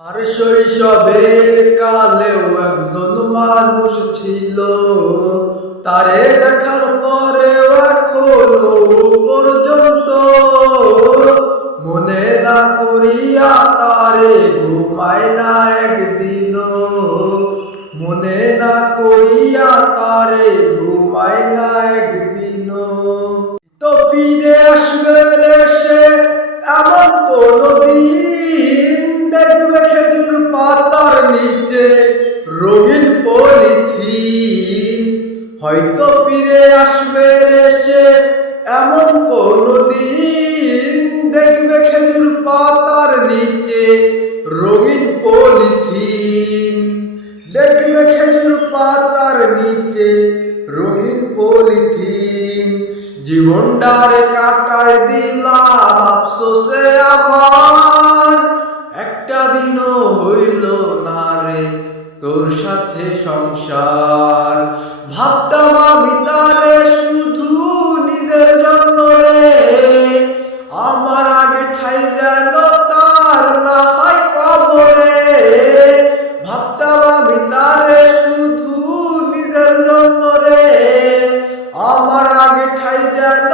আর শৈশবের কালেও একজন মানুষ ছিল, তারে দেখার পরেও এখনো পর্যন্ত মনে না করিয়া তারে ঘুমায় না একদিনও, মনে না করিয়া তারে ঘুমায় না একদিনও। তো ফিরে আসবে সে এমন কোনদিন, দেখবে খেজুর পাতার নিচে রঙিন পলিথিন। হয়তো ফিরে আসবে সে এমন কোনদিন, দেখবে খেজুর পাতার নিচে রঙিন পলিথিন, দেখবে খেজুর পাতার নিচে রঙিন পলিথিন। জীবনটারে কাটায় দিলাম আফসোসে আমার, একটা দিনও হইল না রে তোর সাথে সংসার। ভাবতাম আমি তারে শুধু নিজের জন্য রে, আমার আগে ঠাই যেন তার না হয় কবরে। ভাবতাম আমি তারে শুধু নিজের জন্য রে, আমার আগে ঠাই যেন